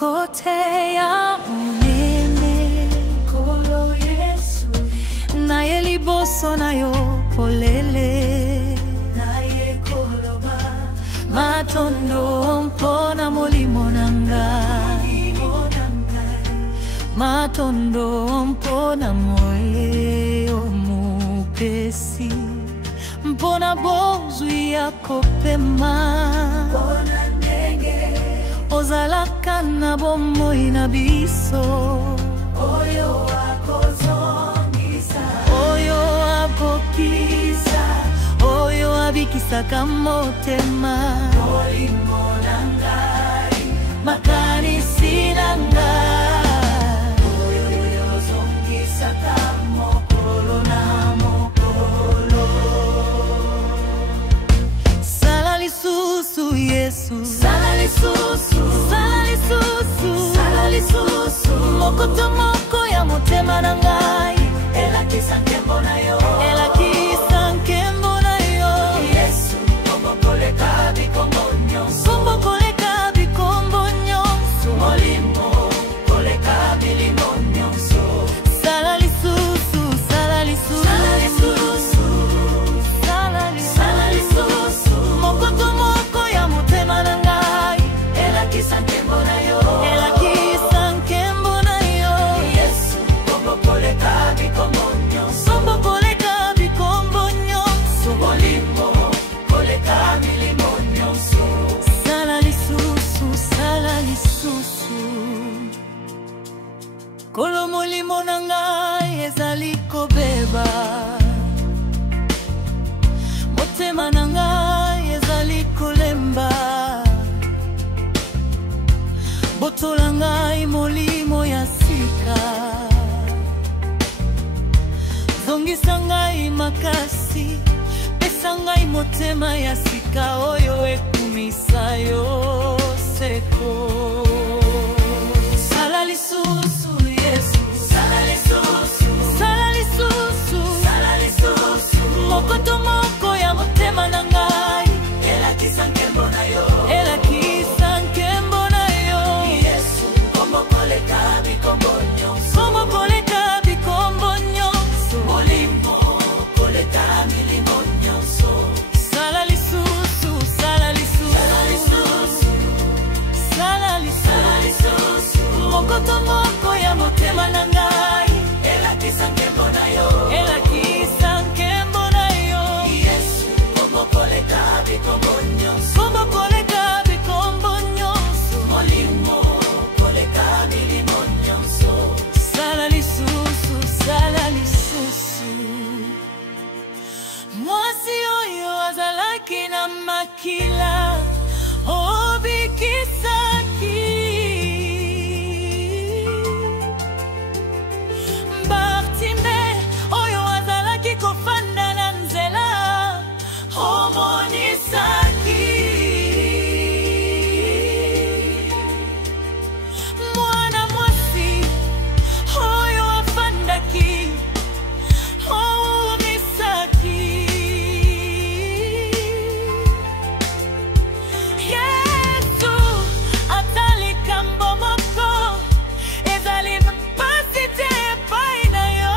kote ya unene kolo Yesu naye liboso nayo polele naye koloba matondo mpona molimo nangai matondo mpona moyo mupesi mpona bozwi ya kopema mpona ndenge ozalaka na bomoi na biso oyo akozongisa oyo abokisa oyo abikisaka motema molimo na ngai makanisi na ngai oyo ozongisaka mokolo na mokolo sala lisusu Yesu sala lisusu sala lisusu sala lisusu mokoto moko ya motema na ngai elakisa nkembo na yo elakisa nkembo na yo Yesu kombokoleka bikombo nyonso kombokoleka bikombo nyonso molimo koleka milimo nyonso sala lisusu sala lisusu sala lisusu sala lisusu mokoto moko ya motema na ngai elakisa nkembo na yo elakisa nkembo na yo Yesu kombokoleka bikombo nyonso kombokoleka bikombo nyonso molimo koleka milimo nyonso sala lisusu sala lisusu kolo molimo na ngai ezali kobeba motema na ngai ezali kolemba botola ngai molimo ya sika zongisa ngai makasi pesa ngai motema ya sika oyo ekumisa yo seko sala lisusu Yesu sala lisusu sala lisusu sala lisusu mokoto moko ya motema na ngai elakisa nkembo na yo elakisa nkembo na yo Yesu kombokoleka bikombo nyonso kombokoleka bikombo nyonso molimo koleka milimo nyonso sala lisusu sala lisusu sala lisusu mokoto moko ya motema na ngai elakisa nkembo na yo elakisa nkembo na yo Yesu kombokoleka bikombo nyonso kombokoleka bikombo nyonso molimo koleka milimo nyonso sala lisusu sala lisusu mwasi oyo azalaki na makila obikisaki Bartime oyo azalaki kofanda na nzela omonisaki mwana mwasi oyo afandaki omisaki Yesu atalika mbomoko ezali mpasi te epai na yo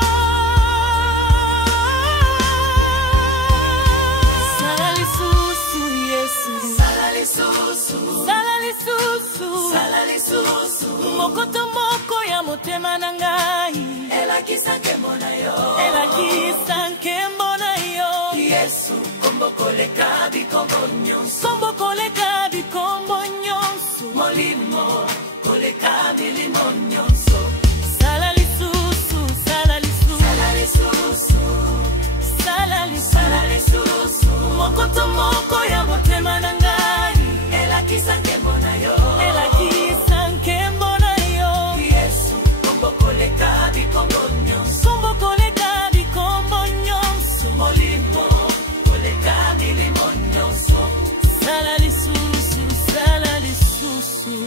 sala lisusu Yesu sala lisusu sala lisusu sala lisusu mokoto moko ya motema na ngai elakisa nkembo na yo elakisa nkembo na yo Yesu kombokoleka bikombo nyonso kombokoleka bikombo nyonso molimo koleka milimo nyonso sala lisusu sala lisusu sala lisusu sala lisusu mokoto moko ya motema na ngai elakisa nkembo na yo elakisa nkembo na yo Yesu kombokoleka bikombo nyonso kombokoleka bikombo nyonso molimo koleka milimo nyonso sala lisusu sala lisusu